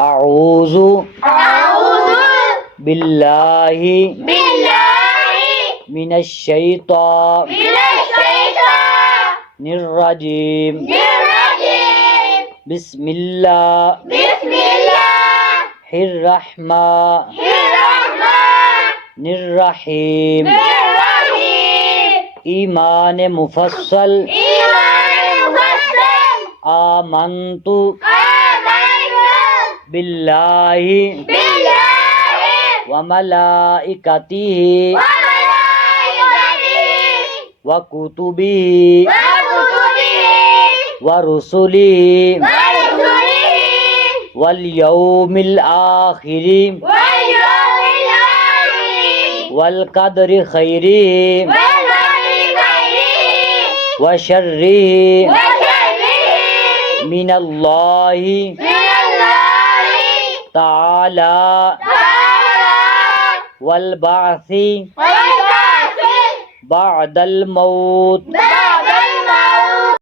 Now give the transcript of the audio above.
أعوذ بالله من الشيطان الرجيم بسم الله الرحمن الرحيم ایمان مفصل آمنت بالله وملائكته وكتبه ورسله واليوم الآخر والقدر خيره وشره من الله تعالى والبعث بعد الموت